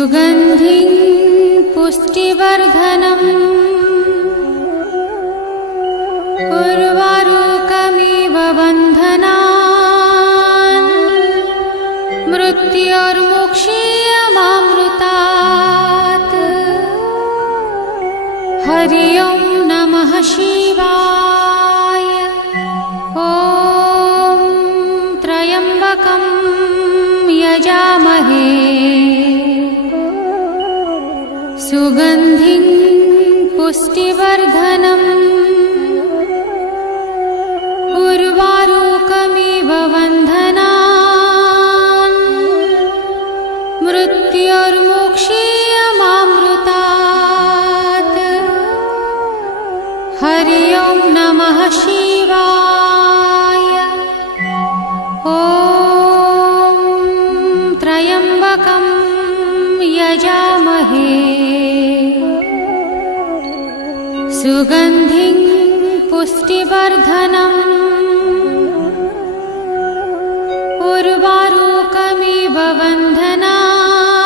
सुगन्धिं पुष्टिवर्धनम् उर्वारुकमिव बन्धनान् मृत्योर्मुक्षीयमामृतात्। हरि ओं नमः शिवाय। ॐ त्र्यम्बकं यजामहे सुगन्धिं पुष्टिवर्धनम् उर्वारुकमिव बन्धनान् मृत्योर्मुक्षीयमामृतात्। हरि ओं नमः शिवाय। ॐ त्र्यम्बकं यजामहे सुगन्धिं पुष्टिवर्धनम् उर्वारुकमिव बन्धनान्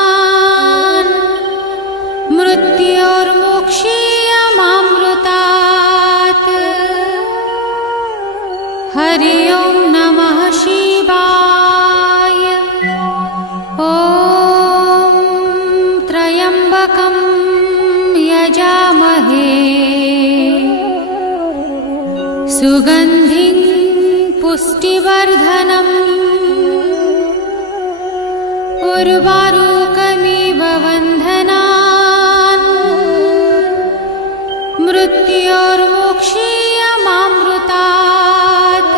मृत्योर्मुक्षीयमामृतात्। हरि ओं नमः शिवाय। ॐ त्र्यम्बकं यजामहे सुगन्धिं पुष्टिवर्धनम् उर्वारुकमिव बन्धनान् मृत्योर्मुक्षीयमामृतात्।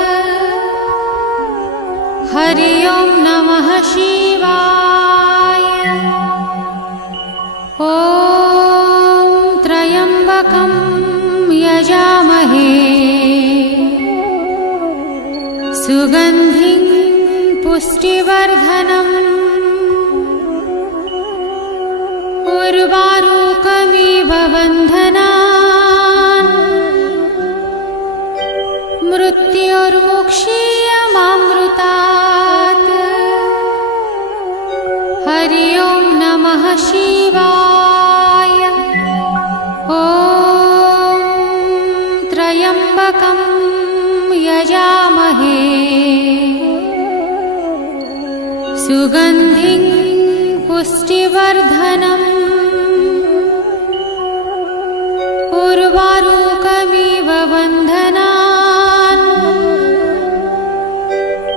हरि ओं नमः शिवाय। ॐ त्र्यम्बकं यजामहे सुगन्धिं पुष्टिवर्धनम् उर्वारुकमिव बन्धनान् मृत्योर्मुक्षीयमामृतात्। हरि ओं नमः शिवाय। ॐ त्र्यम्बकं यजामहे सुगन्धिं पुष्टिवर्धनम् उर्वारुकमिव बन्धनान्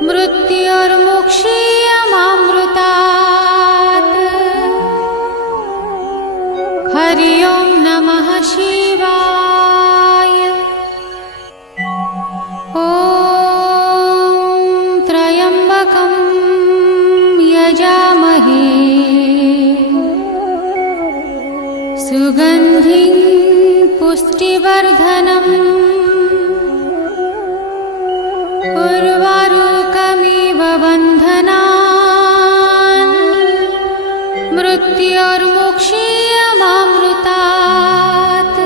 मृत्योर्मुक्षीयमामृतात्। हरि ओं नमः शिवाय। ॐ त्र्यम्बकं यजामहे सुगन्धिं पुष्टिवर्धनम् उर्वारुकमिव बन्धनान् मृत्योर्मुक्षीयमामृतात्।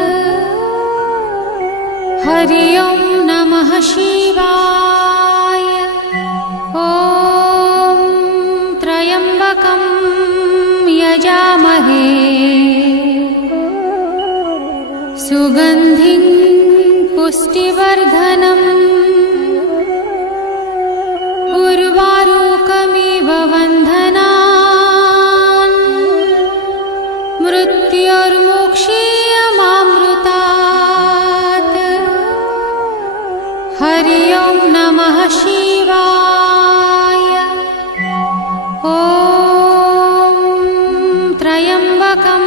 हरि ओं नमः शिवाय। ॐ त्र्यम्बकं यजामहे सुगन्धिं पुष्टिवर्धनम् उर्वारुकमिव बन्धनान् मृत्योर्मुक्षीयमामृतात्। हरि ओं नमः शिवाय। ॐ त्र्यम्बकं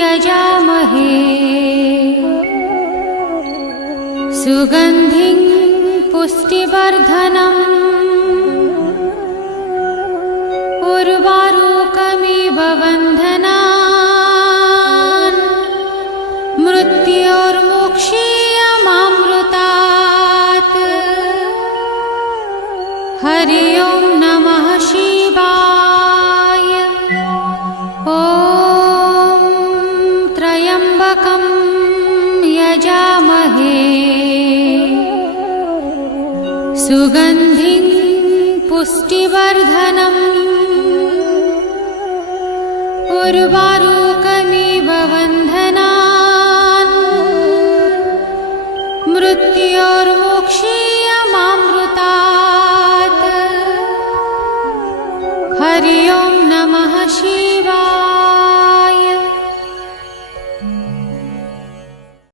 यजामहे सुगन्धिं पुष्टिवर्धनम् उर्वारुकमिव बन्धनान् मृत्योर्मुक्षीयमामृतात्। हरि ओं नमः शिवाय। ॐ त्र्यम्बकं यजामहे सुगन्धिं पुष्टिवर्धनम् उर्वारुकमिव वन्दे